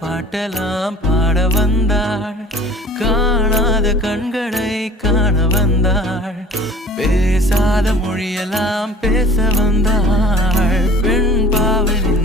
பாட்டெல்லாம் பாட வந்தாள் காணாத கண்களை காண வந்தாள் பேசாத மொழியெல்லாம் பேச வந்தாள் பெண் பாவனில்